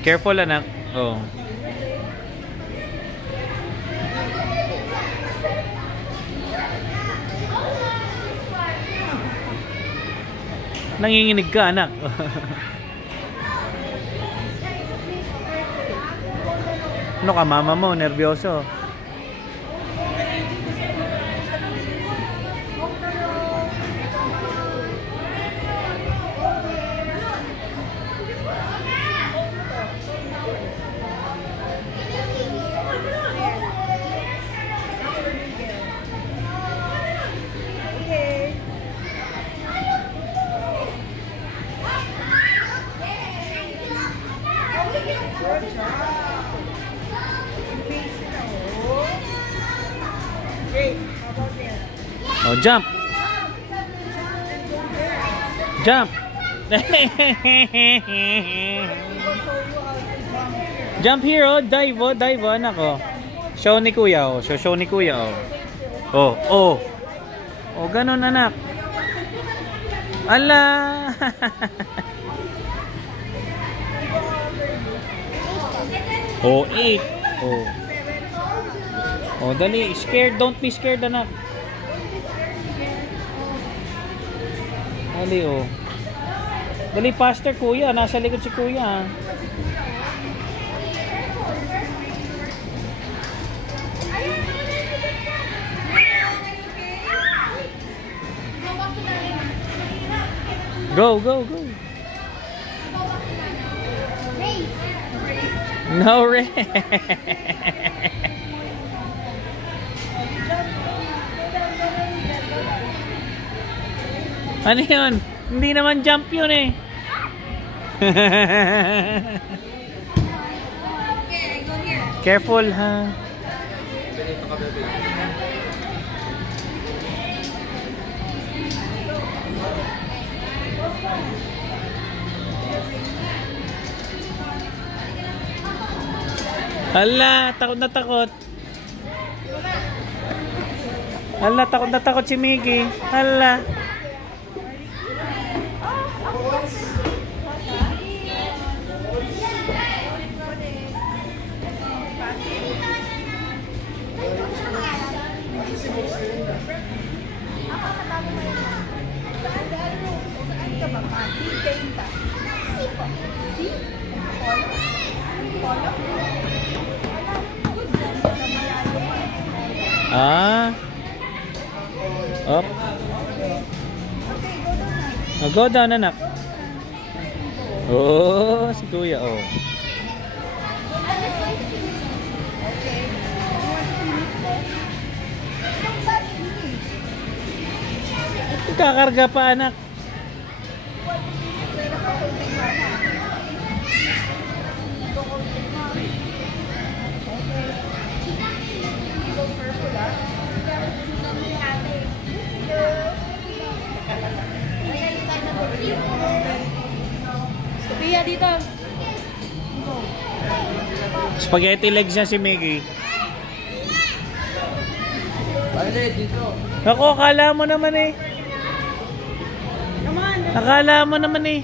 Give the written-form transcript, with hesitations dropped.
Careful anak. Oh. Nanginginig ka anak. Ano ka mama mo? Nervyoso. Oh, jump. Jump. Jump here, oh. Dive, oh. Dive, oh, anak, oh. Show ni kuya, oh. Show ni kuya, oh. Oh, oh. Oh, ganun, anak. Ala. Oh, 8. Oh. Oh, dali. Scared. Don't be scared, anak. Dali, oh. Dali, faster, kuya. Nasa likod si kuya. Go, go, go. No race. Ano yun? Hindi naman jump yun eh. Careful ha. Hala, takot na takot. Hala, takot na takot si Miggy. Hala. Ah. Up. Oh, go down, anak. Oh, si kuya, oh. Kakarga pa, anak. Sophia, dito. Spaghetti legs niya si Miggy. Ako, akala mo naman eh. Akala mo naman eh.